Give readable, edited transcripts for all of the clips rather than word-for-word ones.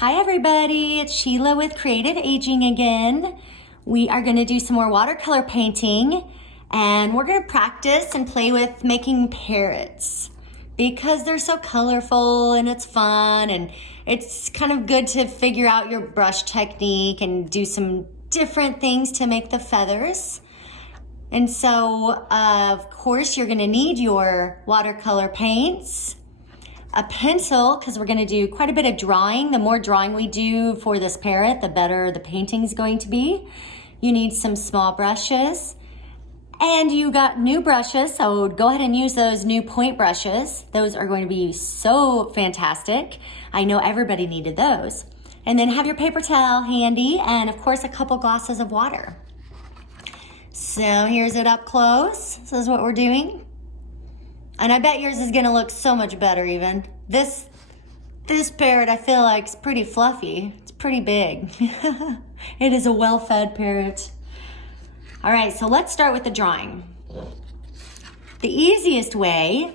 Hi everybody, it's Sheila with Creative Aging again. We are going to do some more watercolor painting and we're going to practice and play with making parrots because they're so colorful and it's fun and it's kind of good to figure out your brush technique and do some different things to make the feathers. And so, of course, you're going to need your watercolor paints, a pencil, because we're going to do quite a bit of drawing. The more drawing we do for this parrot, the better the painting is going to be. You need some small brushes, and you got new brushes, so go ahead and use those new point brushes. Those are going to be so fantastic. I know everybody needed those. And then have your paper towel handy, and of course, a couple glasses of water. So here's it up close. This is what we're doing. And I bet yours is gonna look so much better even. This parrot I feel like is pretty fluffy. It's pretty big. It is a well-fed parrot. All right, so let's start with the drawing. The easiest way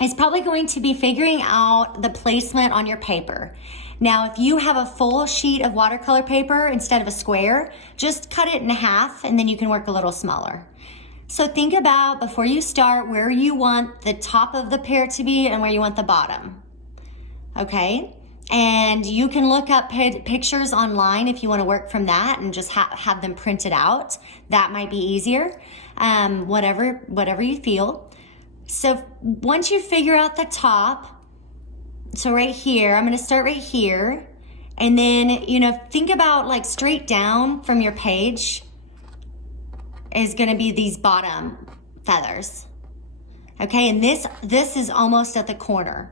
is probably going to be figuring out the placement on your paper. Now, if you have a full sheet of watercolor paper instead of a square, just cut it in half and then you can work a little smaller. So think about, before you start, where you want the top of the parrot to be and where you want the bottom, okay? And you can look up pictures online if you want to work from that and just have them printed out. That might be easier, whatever you feel. So once you figure out the top, so right here, I'm going to start right here, and then, think about like straight down from your page is going to be these bottom feathers. Okay, and this is almost at the corner.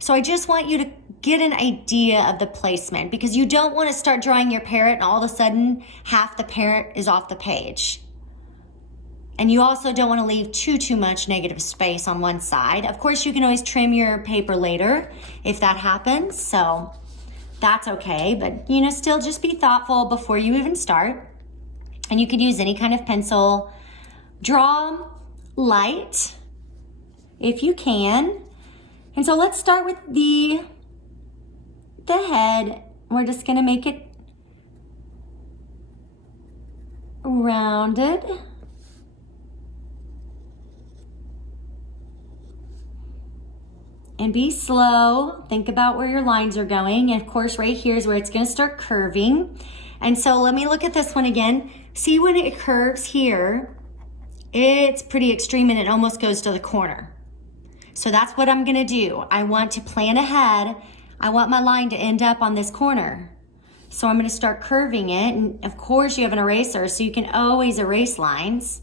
So I just want you to get an idea of the placement, because you don't want to start drawing your parrot and all of a sudden half the parrot is off the page. And you also don't want to leave too much negative space on one side. Of course, you can always trim your paper later if that happens, so that's okay. But still just be thoughtful before you even start. And you could use any kind of pencil. Draw light if you can. And so let's start with the head. We're just gonna make it rounded. And be slow. Think about where your lines are going. And of course, right here is where it's gonna start curving. And so let me look at this one again. See, when it curves here, it's pretty extreme and it almost goes to the corner. So that's what I'm gonna do. I want to plan ahead. I want my line to end up on this corner. So I'm gonna start curving it. And of course you have an eraser, so you can always erase lines.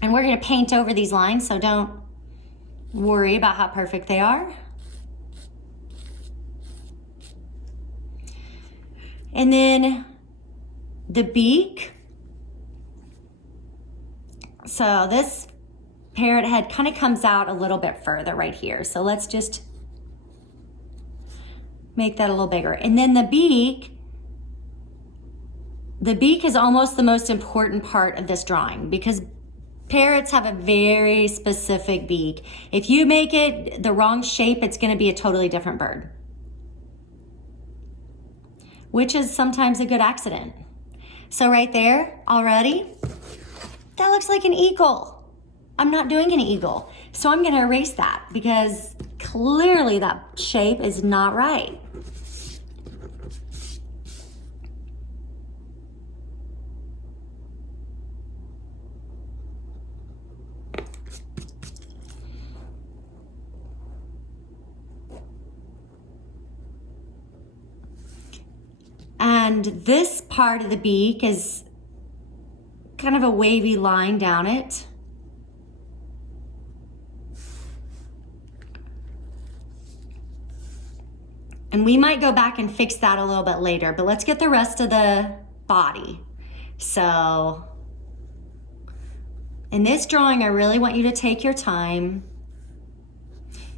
And we're gonna paint over these lines, so don't worry about how perfect they are. And then the beak. So this parrot head kind of comes out a little bit further right here. So let's just make that a little bigger. And then the beak is almost the most important part of this drawing because parrots have a very specific beak. If you make it the wrong shape, it's going to be a totally different bird, which is sometimes a good accident. So right there already, that looks like an eagle. I'm not doing an eagle. So I'm gonna erase that because clearly that shape is not right. And this part of the beak is kind of a wavy line down it. And we might go back and fix that a little bit later, but let's get the rest of the body. So in this drawing, I really want you to take your time.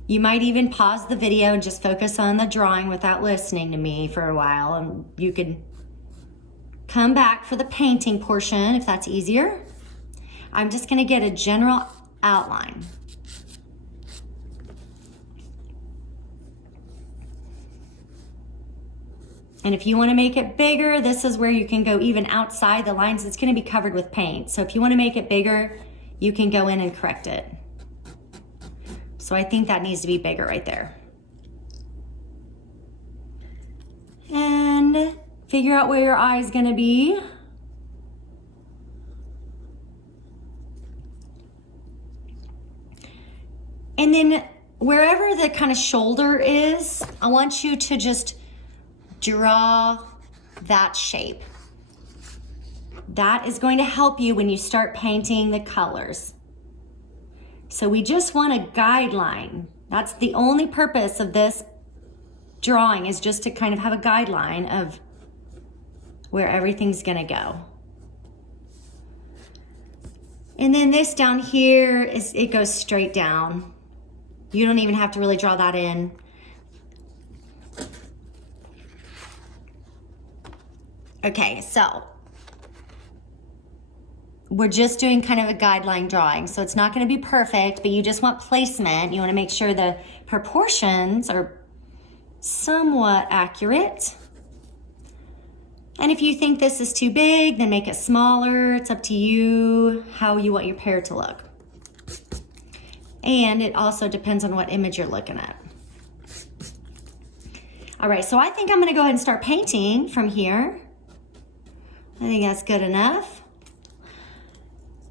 You might even pause the video and just focus on the drawing without listening to me for a while, and you can come back for the painting portion if that's easier. I'm just gonna get a general outline. And if you want to make it bigger, this is where you can go even outside the lines. It's going to be covered with paint. So if you want to make it bigger, you can go in and correct it. So I think that needs to be bigger right there. And figure out where your eye is going to be. And then wherever the kind of shoulder is, I want you to just draw that shape. That is going to help you when you start painting the colors. So we just want a guideline. That's the only purpose of this drawing, is just to kind of have a guideline of where everything's gonna go. And then this down here, it goes straight down. You don't even have to really draw that in. Okay, so we're just doing kind of a guideline drawing. So it's not going to be perfect, but you just want placement. You want to make sure the proportions are somewhat accurate. And if you think this is too big, then make it smaller. It's up to you how you want your parrot to look. And it also depends on what image you're looking at. All right, so I think I'm going to go ahead and start painting from here. I think that's good enough.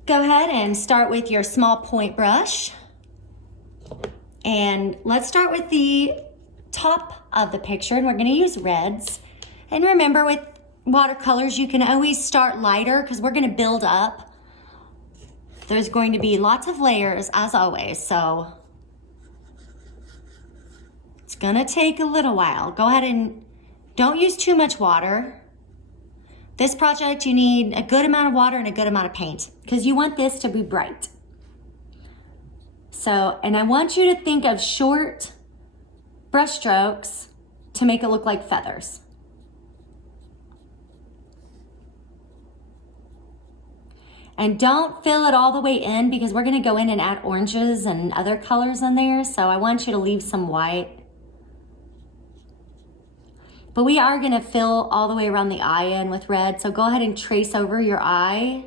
Go ahead and start with your small point brush. And let's start with the top of the picture, and we're going to use reds. And remember, with watercolors, you can always start lighter because we're going to build up. There's going to be lots of layers, as always, so it's going to take a little while. Go ahead and don't use too much water. This project, you need a good amount of water and a good amount of paint because you want this to be bright. So, and I want you to think of short brush strokes to make it look like feathers. And don't fill it all the way in because we're gonna go in and add oranges and other colors in there. So I want you to leave some white. But we are gonna fill all the way around the eye in with red. So go ahead and trace over your eye.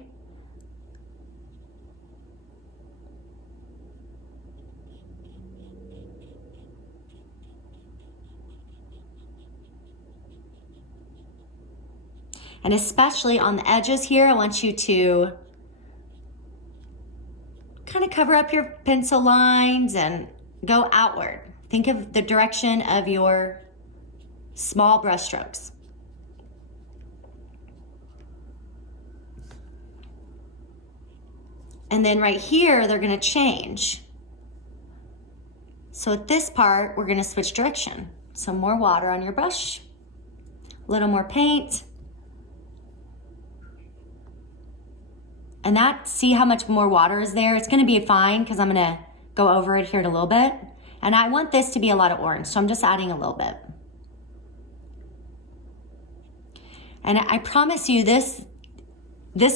And especially on the edges here, I want you to kind of cover up your pencil lines and go outward. Think of the direction of your small brush strokes. And then right here, they're gonna change. So at this part, we're gonna switch direction. Some more water on your brush, a little more paint. And that, see how much more water is there? It's gonna be fine because I'm gonna go over it here in a little bit. And I want this to be a lot of orange, so I'm just adding a little bit. And I promise you this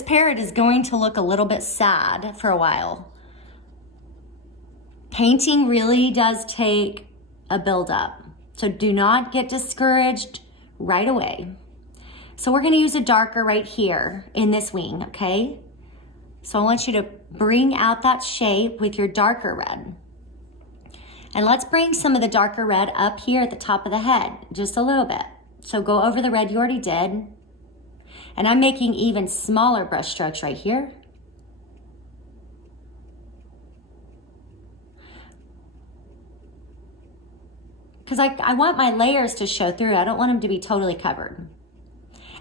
parrot is going to look a little bit sad for a while. Painting really does take a build-up. So do not get discouraged right away. So we're gonna use a darker right here in this wing, okay? So I want you to bring out that shape with your darker red. And let's bring some of the darker red up here at the top of the head, just a little bit. So go over the red you already did. And I'm making even smaller brush strokes right here. Because I want my layers to show through. I don't want them to be totally covered.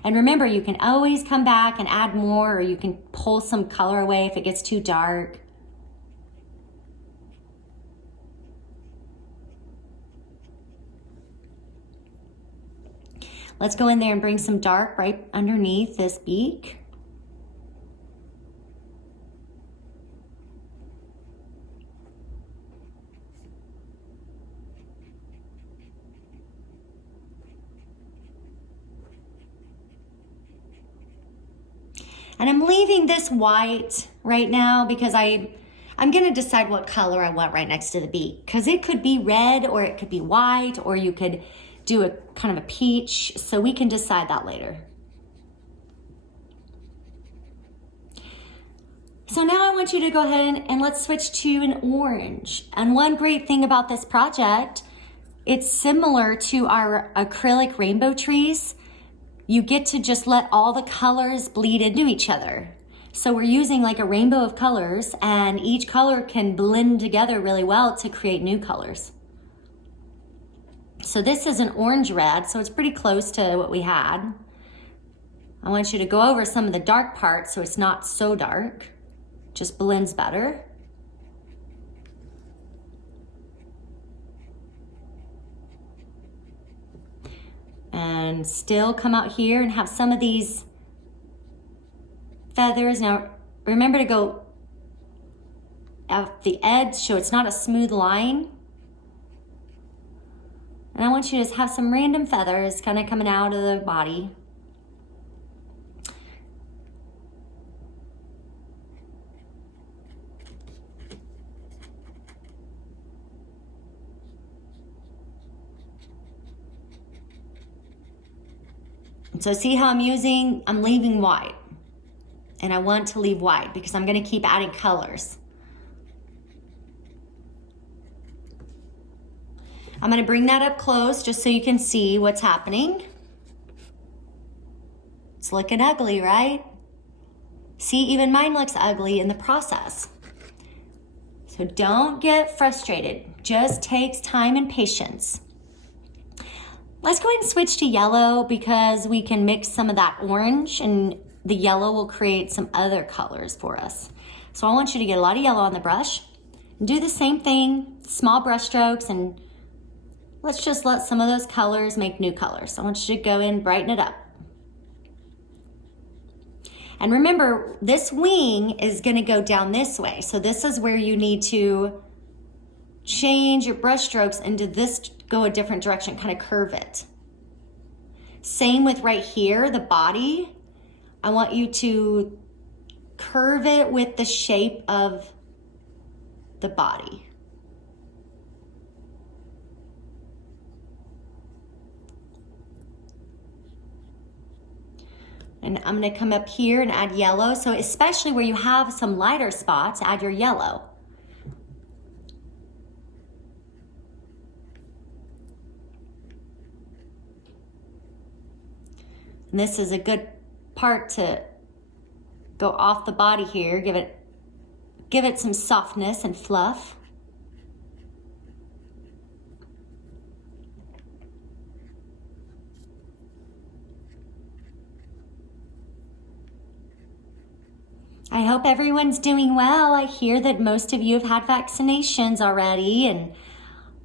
And remember, you can always come back and add more, or you can pull some color away if it gets too dark. Let's go in there and bring some dark right underneath this beak. And I'm leaving this white right now because I'm gonna decide what color I want right next to the beak. Because it could be red or it could be white, or you could do a kind of a peach, so we can decide that later. So now I want you to go ahead and let's switch to an orange. And one great thing about this project, it's similar to our acrylic rainbow trees. You get to just let all the colors bleed into each other. So we're using like a rainbow of colors, and each color can blend together really well to create new colors. So this is an orange red, so it's pretty close to what we had. I want you to go over some of the dark parts so it's not so dark, just blends better. And still come out here and have some of these feathers. Now remember to go at the edge so it's not a smooth line. And I want you to just have some random feathers kind of coming out of the body. So see how I'm leaving white. And I want to leave white because I'm going to keep adding colors. I'm going to bring that up close just so you can see what's happening. It's looking ugly, right? See, even mine looks ugly in the process. So don't get frustrated. Just takes time and patience. Let's go ahead and switch to yellow because we can mix some of that orange and the yellow will create some other colors for us. So I want you to get a lot of yellow on the brush. Do the same thing, small brush strokes, and let's just let some of those colors make new colors. So I want you to go in, brighten it up. And remember, this wing is gonna go down this way. So this is where you need to change your brush strokes into this, go a different direction, kind of curve it. Same with right here, the body. I want you to curve it with the shape of the body. And I'm gonna come up here and add yellow. So especially where you have some lighter spots, add your yellow. And this is a good part to go off the body here. Give it some softness and fluff. I hope everyone's doing well. I hear that most of you have had vaccinations already, and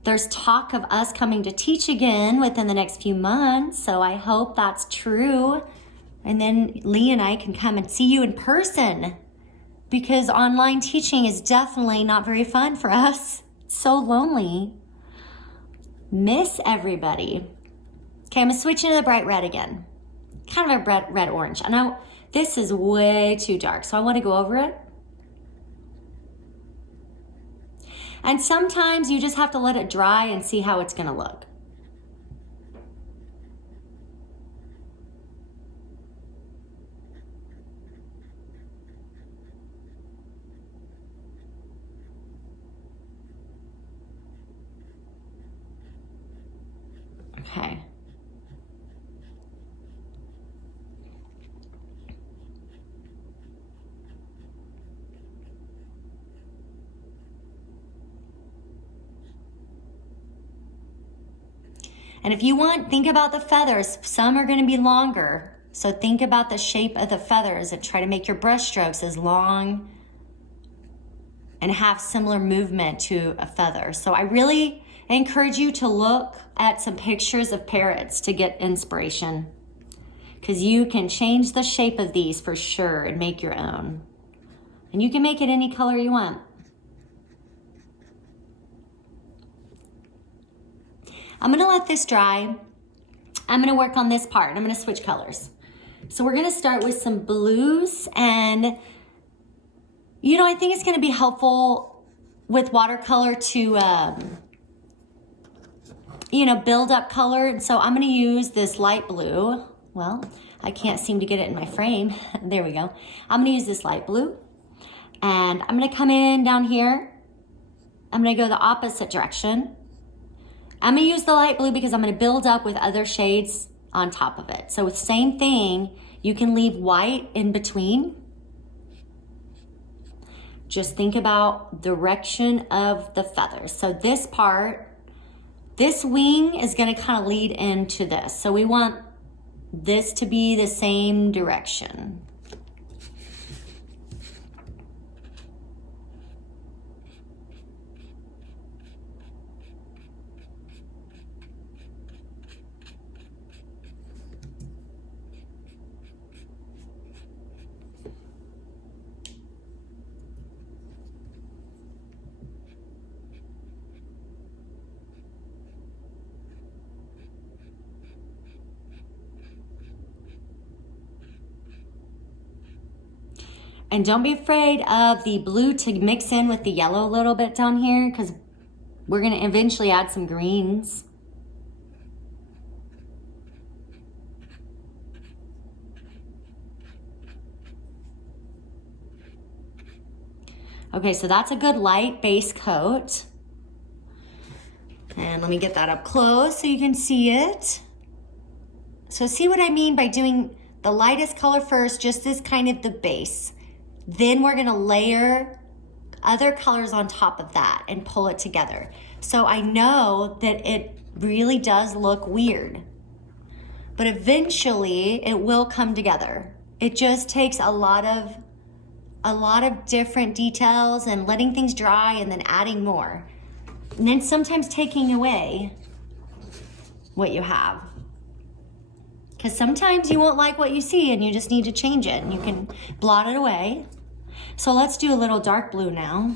there's talk of us coming to teach again within the next few months, so I hope that's true. And then Lee and I can come and see you in person, because online teaching is definitely not very fun for us. It's so lonely. Miss everybody. Okay, I'm gonna switch into the bright red again. Kind of a red-orange. I know this is way too dark, so I wanna go over it. And sometimes you just have to let it dry and see how it's gonna look. Okay. And if you want, think about the feathers. Some are going to be longer. So think about the shape of the feathers and try to make your brush strokes as long and have similar movement to a feather. So I really encourage you to look at some pictures of parrots to get inspiration, because you can change the shape of these for sure and make your own. And you can make it any color you want. I'm gonna let this dry. I'm gonna work on this part. I'm gonna switch colors. So we're gonna start with some blues, and I think it's gonna be helpful with watercolor to you know, build up color. And so I'm gonna use this light blue. Well, I can't seem to get it in my frame. There we go. I'm gonna use this light blue. And I'm gonna come in down here. I'm gonna go the opposite direction. I'm gonna use the light blue because I'm gonna build up with other shades on top of it. So with same thing, you can leave white in between. Just think about direction of the feathers. So this part, this wing is gonna kind of lead into this. So we want this to be the same direction. And don't be afraid of the blue to mix in with the yellow a little bit down here, because we're gonna eventually add some greens. Okay, so that's a good light base coat. And let me get that up close so you can see it. So see what I mean by doing the lightest color first, just as kind of the base. Then we're gonna layer other colors on top of that and pull it together. So I know that it really does look weird, but eventually it will come together. It just takes a lot of different details and letting things dry and then adding more. And then sometimes taking away what you have. Because sometimes you won't like what you see and you just need to change it and you can blot it away. So let's do a little dark blue now.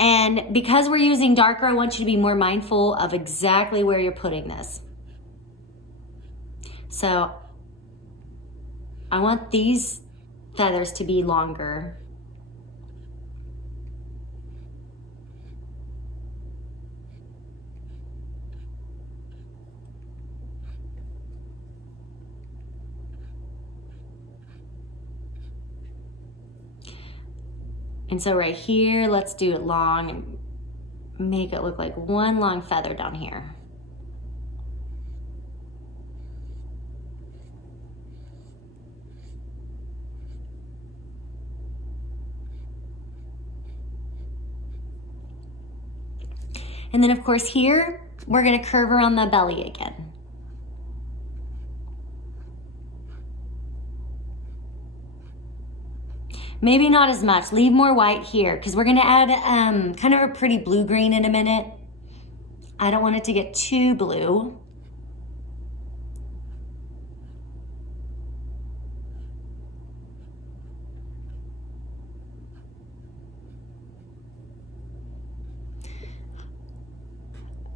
And because we're using darker, I want you to be more mindful of exactly where you're putting this. So I want these feathers to be longer. And so right here, let's do it long and make it look like one long feather down here. And then of course here, we're gonna curve around the belly again. Maybe not as much, leave more white here because we're gonna add kind of a pretty blue-green in a minute. I don't want it to get too blue.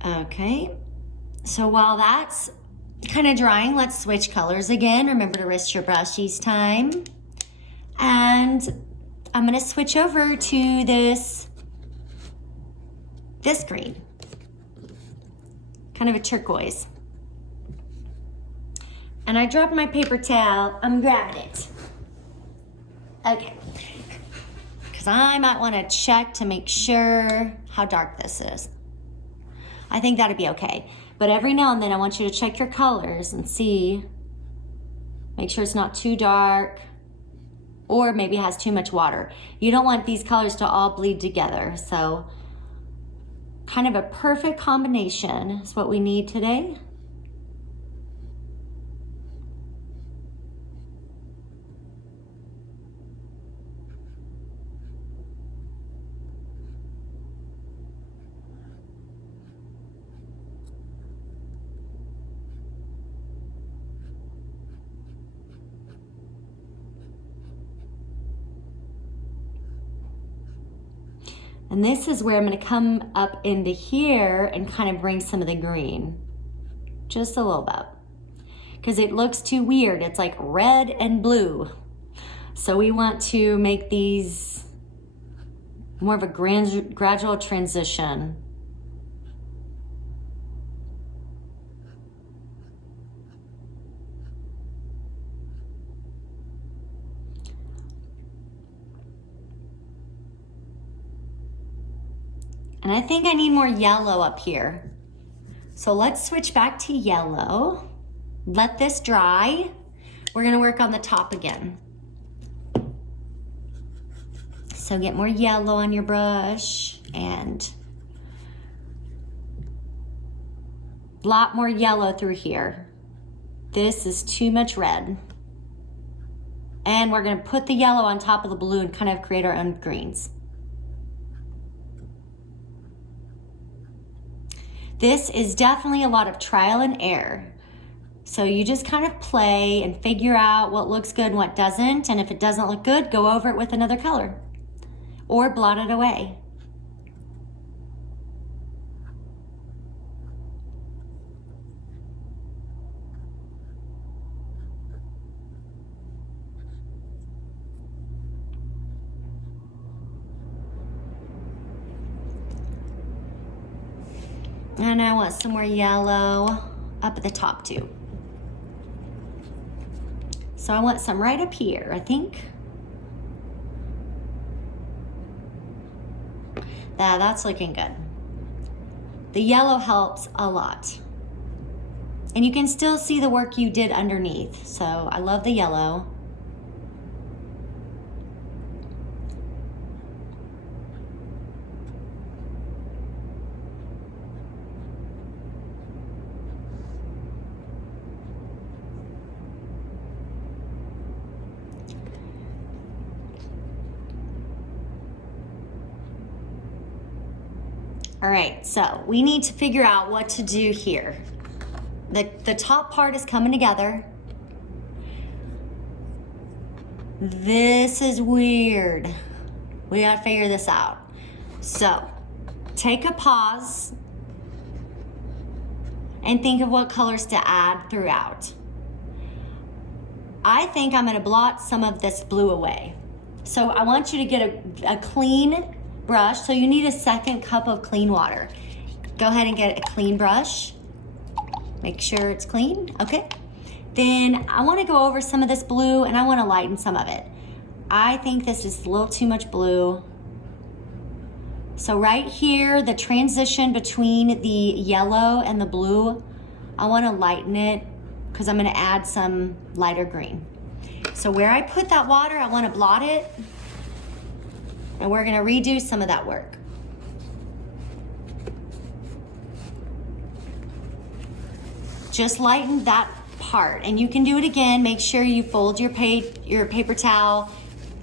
Okay, so while that's kind of drying, let's switch colors again. Remember to rest your brush each time. And I'm gonna switch over to this green, kind of a turquoise. And I dropped my paper towel, I'm grabbing it. Okay, because I might wanna check to make sure how dark this is. I think that'd be okay. But every now and then I want you to check your colors and see, make sure it's not too dark, or maybe it has too much water. You don't want these colors to all bleed together. So kind of a perfect combination is what we need today. And this is where I'm gonna come up into here and kind of bring some of the green, just a little bit. Because it looks too weird, it's like red and blue. So we want to make these more of a gradual transition. And I think I need more yellow up here. So let's switch back to yellow. Let this dry. We're gonna work on the top again. So get more yellow on your brush and a lot more yellow through here. This is too much red. And we're gonna put the yellow on top of the blue and kind of create our own greens. This is definitely a lot of trial and error. So you just kind of play and figure out what looks good and what doesn't. And if it doesn't look good, go over it with another color or blot it away. And I want some more yellow up at the top too. So I want some right up here, I think. That's looking good. The yellow helps a lot. And you can still see the work you did underneath. So I love the yellow. All right, so we need to figure out what to do here. The top part is coming together. This is weird. We gotta figure this out. So, take a pause and think of what colors to add throughout. I think I'm gonna blot some of this blue away. So I want you to get a clean brush. So you need a second cup of clean water. Go ahead and get a clean brush. Make sure it's clean, okay? Then I wanna go over some of this blue and I wanna lighten some of it. I think this is a little too much blue. So right here, the transition between the yellow and the blue, I wanna lighten it because I'm gonna add some lighter green. So where I put that water, I wanna blot it. And we're gonna redo some of that work. Just lighten that part, and you can do it again. Make sure you fold your paper towel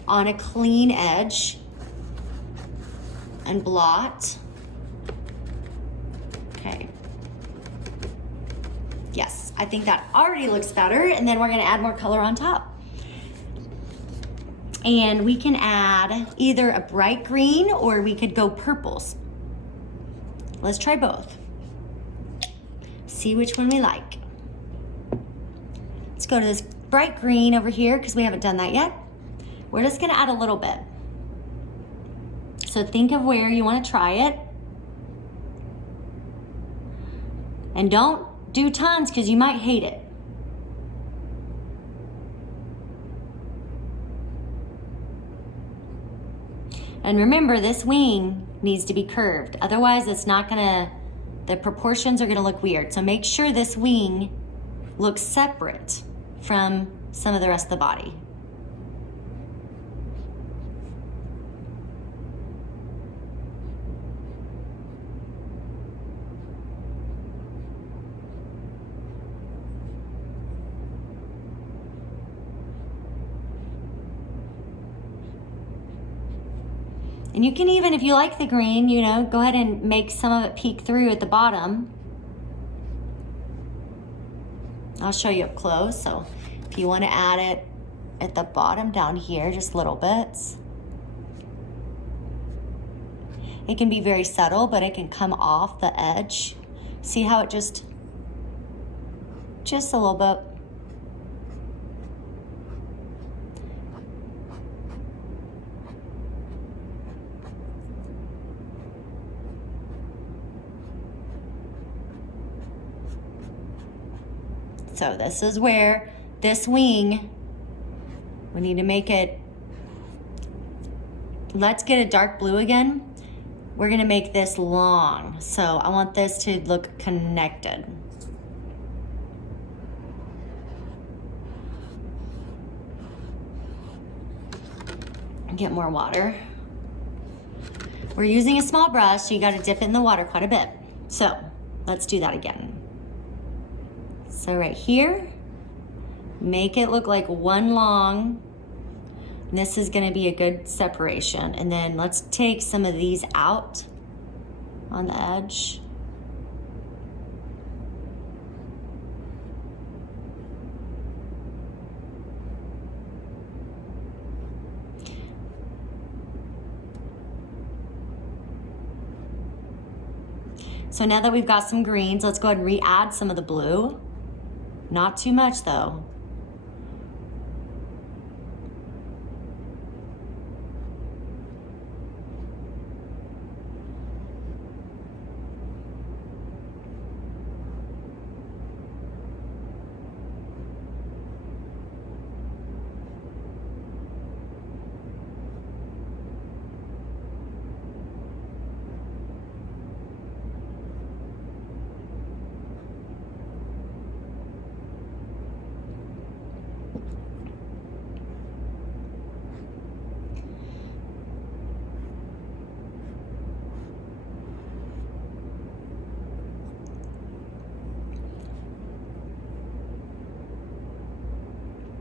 on a clean edge and blot. Okay. Yes, I think that already looks better, and then we're gonna add more color on top. And we can add either a bright green or we could go purples. Let's try both. See which one we like. Let's go to this bright green over here because we haven't done that yet. We're just gonna add a little bit. So think of where you wanna try it. And don't do tons because you might hate it. And remember, this wing needs to be curved. Otherwise, it's not gonna, the proportions are gonna look weird. So make sure this wing looks separate from some of the rest of the body. And you can even, if you like the green, you know, go ahead and make some of it peek through at the bottom. I'll show you up close. So if you want to add it at the bottom down here, just little bits. It can be very subtle, but it can come off the edge. See how it just a little bit. So this is where this wing, we need to make it, let's get a dark blue again. we're gonna make this long. So I want this to look connected. Get more water. We're using a small brush, so you gotta dip it in the water quite a bit. So let's do that again. So right here, make it look like one long. And this is gonna be a good separation. And then let's take some of these out on the edge. So now that we've got some greens, let's go ahead and re-add some of the blue. Not too much though.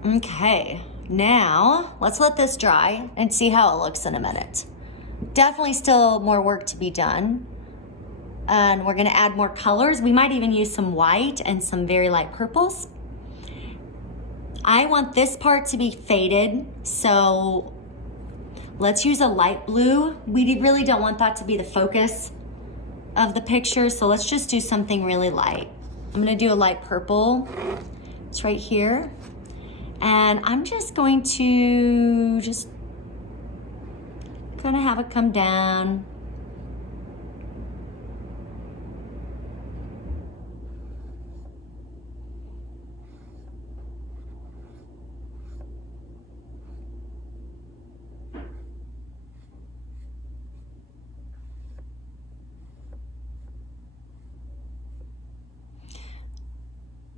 Okay, now let's let this dry and see how it looks in a minute. Definitely still more work to be done. And we're gonna add more colors. We might even use some white and some very light purples. I want this part to be faded, so let's use a light blue. We really don't want that to be the focus of the picture, so let's just do something really light. I'm gonna do a light purple. It's right here. And I'm just going to kind of have it come down.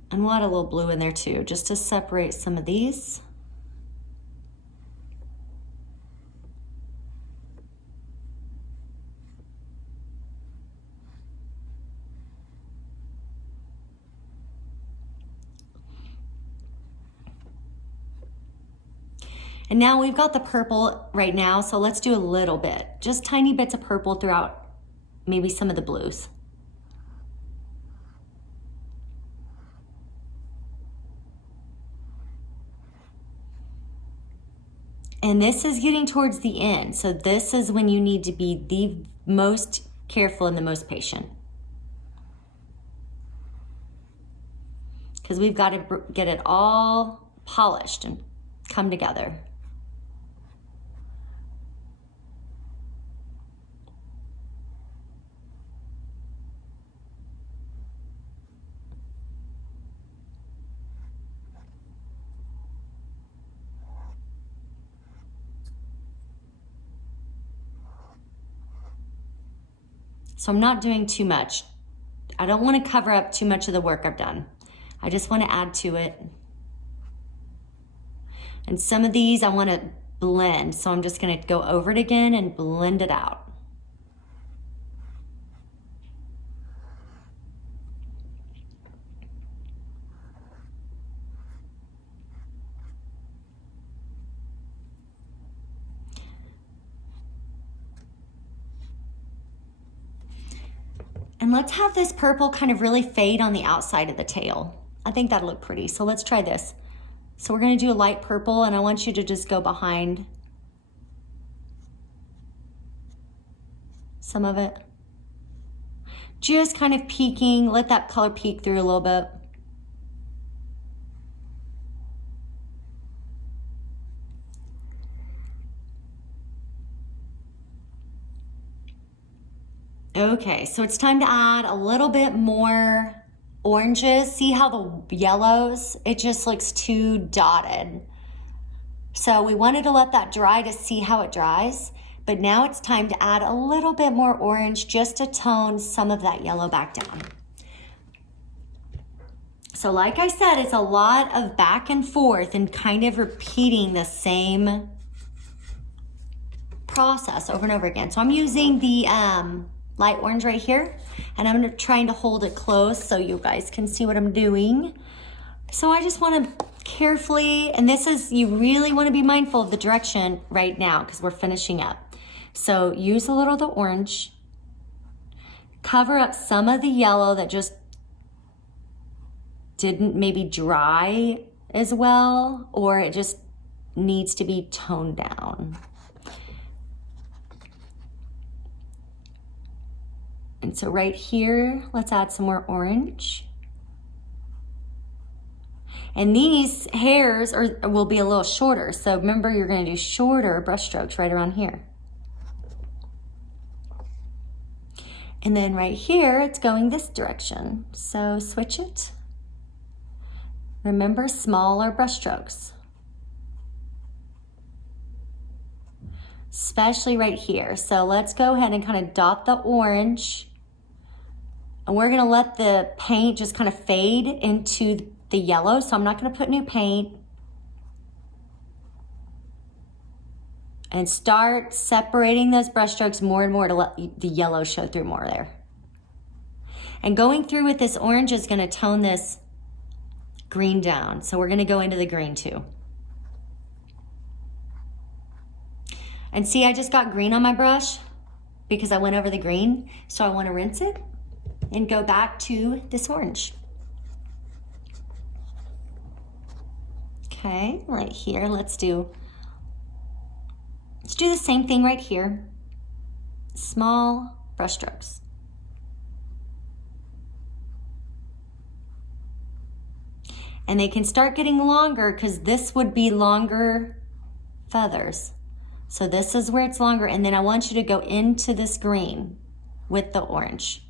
And we'll add a little blue in there too, just to separate some of these. And now we've got the purple right now, so let's do a little bit, just tiny bits of purple throughout maybe some of the blues. And this is getting towards the end. So this is when you need to be the most careful and the most patient. Because we've got to get it all polished and come together. So I'm not doing too much. I don't want to cover up too much of the work I've done. I just want to add to it. And some of these I want to blend, so I'm just going to go over it again and blend it out. And let's have this purple kind of really fade on the outside of the tail. I think that'll look pretty. So let's try this. So we're gonna do a light purple, and I want you to just go behind some of it. Just kind of peeking, let that color peek through a little bit. Okay, so it's time to add a little bit more oranges. See how the yellows, it just looks too dotted. So we wanted to let that dry to see how it dries. But now it's time to add a little bit more orange just to tone some of that yellow back down. So like I said, it's a lot of back and forth and kind of repeating the same process over and over again. So I'm using the light orange right here, and I'm trying to hold it close so you guys can see what I'm doing. So I just want to carefully, and this is, you really want to be mindful of the direction right now because we're finishing up. So use a little of the orange, cover up some of the yellow that just didn't maybe dry as well, or it just needs to be toned down. And so right here, let's add some more orange. And these hairs will be a little shorter. So remember, you're going to do shorter brush strokes right around here. And then right here, it's going this direction. So switch it. Remember, smaller brush strokes. Especially right here. So let's go ahead and kind of dot the orange. And we're going to let the paint just kind of fade into the yellow, so I'm not going to put new paint. And start separating those brush strokes more and more to let the yellow show through more there. And going through with this orange is going to tone this green down. So we're going to go into the green too. And see, I just got green on my brush because I went over the green. So I want to rinse it and go back to this orange. Okay, right here, let's do the same thing right here. Small brush strokes. And they can start getting longer because this would be longer feathers. So this is where it's longer, and then I want you to go into this green with the orange.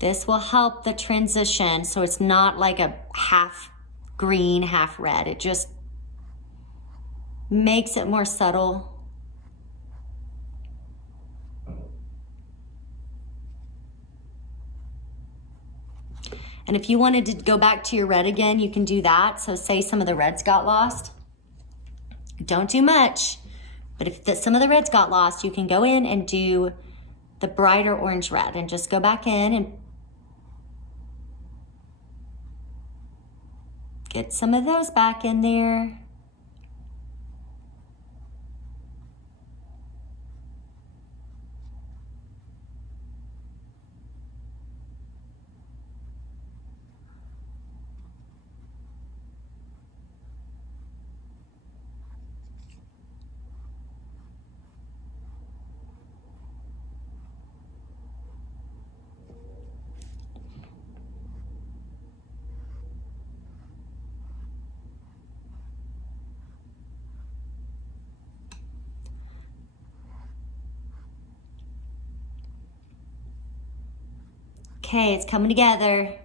This will help the transition so it's not like a half green, half red. It just makes it more subtle. And if you wanted to go back to your red again, you can do that. So say some of the reds got lost. Don't do much, but if some of the reds got lost, you can go in and do the brighter orange red and just go back in and get some of those back in there. Okay, it's coming together.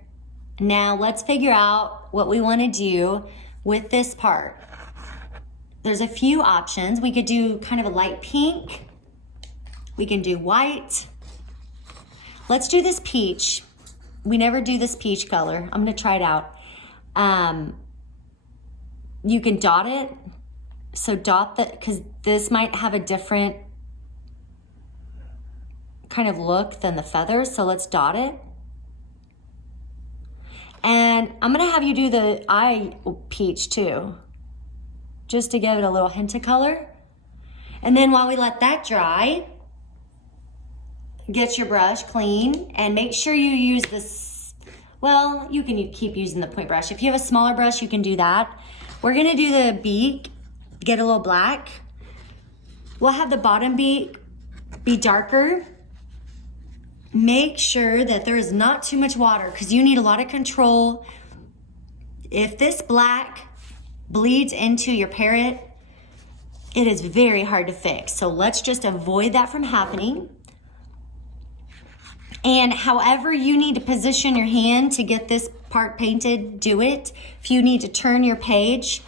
Now let's figure out what we want to do with this part. There's a few options. We could do kind of a light pink. We can do white. Let's do this peach. We never do this peach color. I'm gonna try it out. You can dot it. So dot because this might have a different kind of look than the feathers. So let's dot it. And I'm gonna have you do the eye peach too, just to give it a little hint of color. And then while we let that dry, get your brush clean and make sure you use this, well, you can keep using the point brush. If you have a smaller brush, you can do that. We're gonna do the beak, get a little black. We'll have the bottom beak be darker. Make sure that there is not too much water because you need a lot of control. If this black bleeds into your parrot, it is very hard to fix. So let's just avoid that from happening. And however you need to position your hand to get this part painted, do it. If you need to turn your page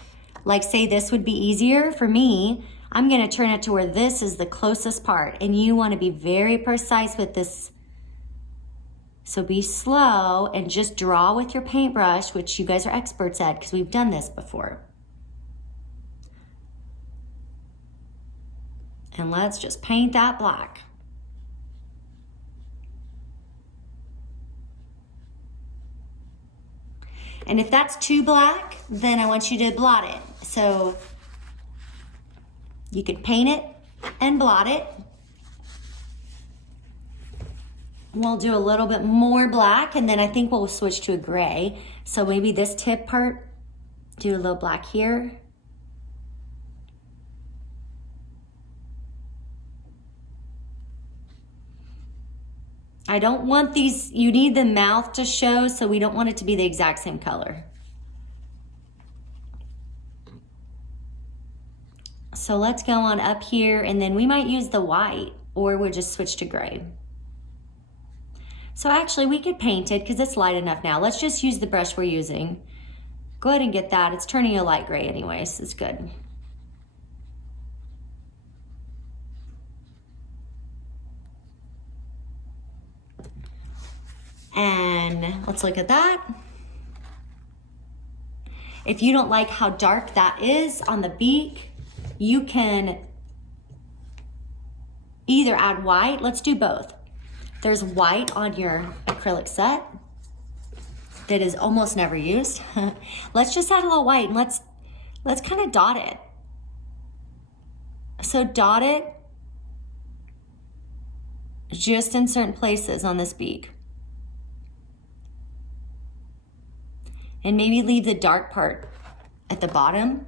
Like say this would be easier for me, I'm gonna turn it to where this is the closest part, and you wanna be very precise with this. So be slow and just draw with your paintbrush, which you guys are experts at because we've done this before. And let's just paint that black. And if that's too black, then I want you to blot it. So you can paint it and blot it. We'll do a little bit more black, and then I think we'll switch to a gray. So maybe this tip part, do a little black here. I don't want these, you need the mouth to show, so we don't want it to be the exact same color. So let's go on up here, and then we might use the white, or we'll just switch to gray. So actually we could paint it because it's light enough now. Let's just use the brush we're using. Go ahead and get that. It's turning a light gray anyways. It's good. And let's look at that. If you don't like how dark that is on the beak, you can either add white. Let's do both. There's white on your acrylic set that is almost never used. Let's just add a little white and let's kind of dot it. So dot it just in certain places on this beak. And maybe leave the dark part at the bottom.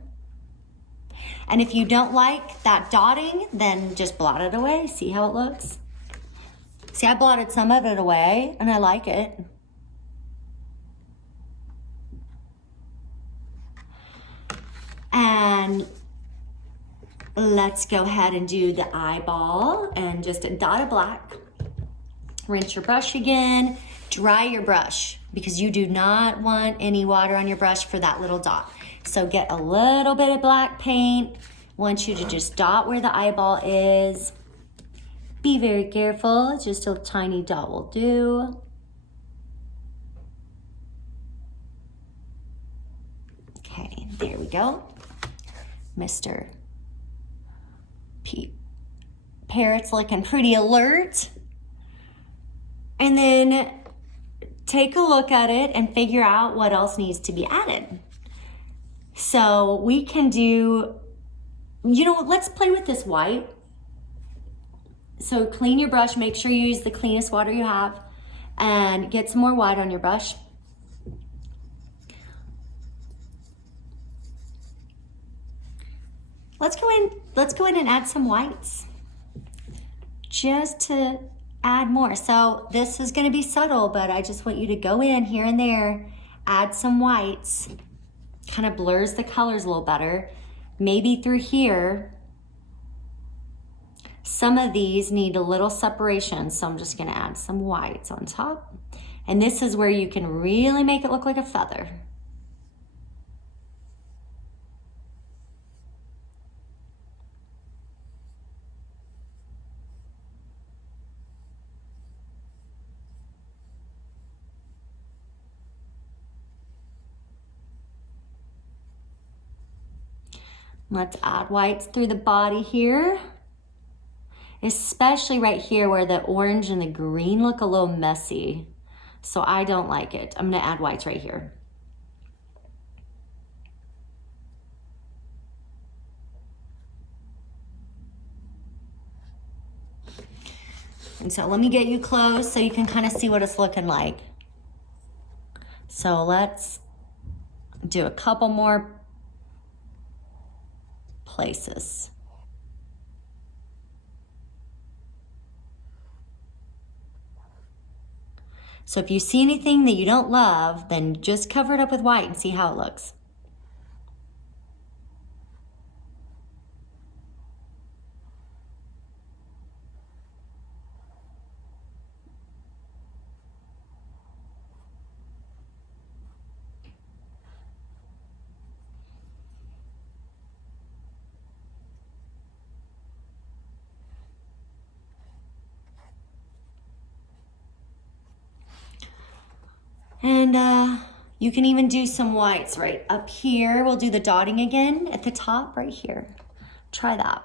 And if you don't like that dotting, then just blot it away. See how it looks? See, I blotted some of it away and I like it. And let's go ahead and do the eyeball and just a dot of black. Rinse your brush again. Dry your brush because you do not want any water on your brush for that little dot. So get a little bit of black paint. Want you to just dot where the eyeball is. Be very careful, just a tiny dot will do. Okay, there we go. Mr. Parrot's looking pretty alert. And then take a look at it and figure out what else needs to be added. So we can do, you know, let's play with this white. So clean your brush, make sure you use the cleanest water you have and get some more white on your brush. Let's go in and add some whites just to add more. So this is gonna be subtle, but I just want you to go in here and there, add some whites, kind of blurs the colors a little better. Maybe through here, some of these need a little separation, so I'm just gonna add some whites on top. And this is where you can really make it look like a feather. Let's add whites through the body here. Especially right here where the orange and the green look a little messy. So I don't like it. I'm gonna add whites right here. And so let me get you close so you can kind of see what it's looking like. So let's do a couple more places. So if you see anything that you don't love, then just cover it up with white and see how it looks. And you can even do some whites right up here. We'll do the dotting again at the top right here. Try that.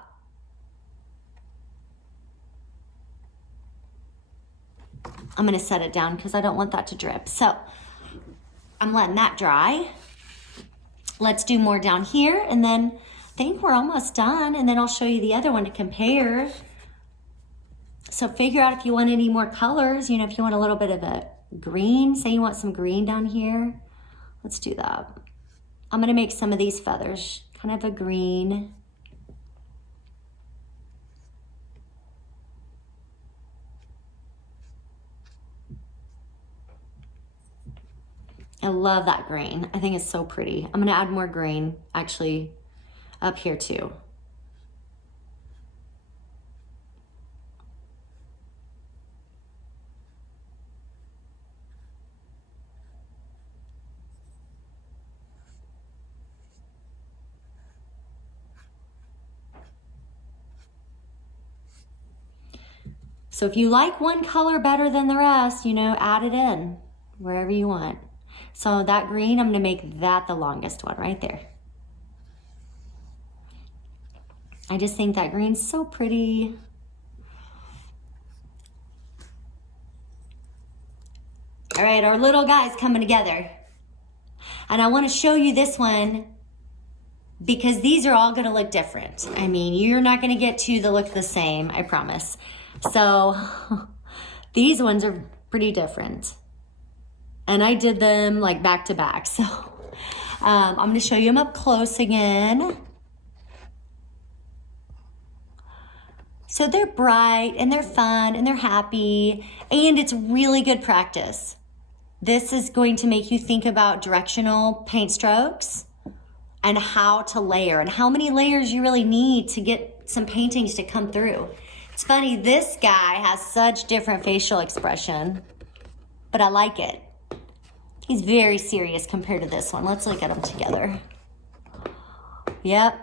I'm gonna set it down because I don't want that to drip. So I'm letting that dry. Let's do more down here, and then I think we're almost done, and then I'll show you the other one to compare. So figure out if you want any more colors, you know, if you want a little bit of a green, say you want some green down here. Let's do that. I'm gonna make some of these feathers kind of a green. I love that green. I think it's so pretty. I'm gonna add more green actually up here too. So if you like one color better than the rest, you know, add it in wherever you want. So that green, I'm gonna make that the longest one right there. I just think that green's so pretty. All right, our little guy's coming together. And I wanna show you this one because these are all gonna look different. I mean, you're not gonna get two that look the same, I promise. So these ones are pretty different. And I did them like back to back. So I'm gonna show you them up close again. So they're bright and they're fun and they're happy and it's really good practice. This is going to make you think about directional paint strokes and how to layer and how many layers you really need to get some paintings to come through. It's funny, this guy has such different facial expression, but I like it. He's very serious compared to this one. Let's look at them together. Yep,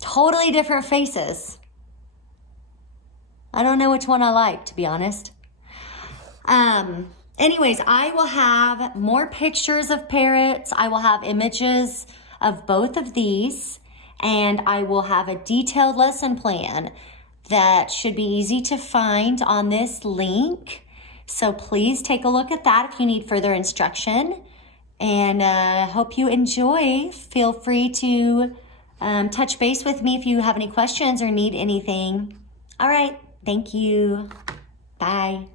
totally different faces. I don't know which one I like, to be honest. Anyways, I will have more pictures of parrots. I will have images of both of these, and I will have a detailed lesson plan that should be easy to find on this link. So please take a look at that if you need further instruction. And hope you enjoy. Feel free to touch base with me if you have any questions or need anything. All right, thank you. Bye.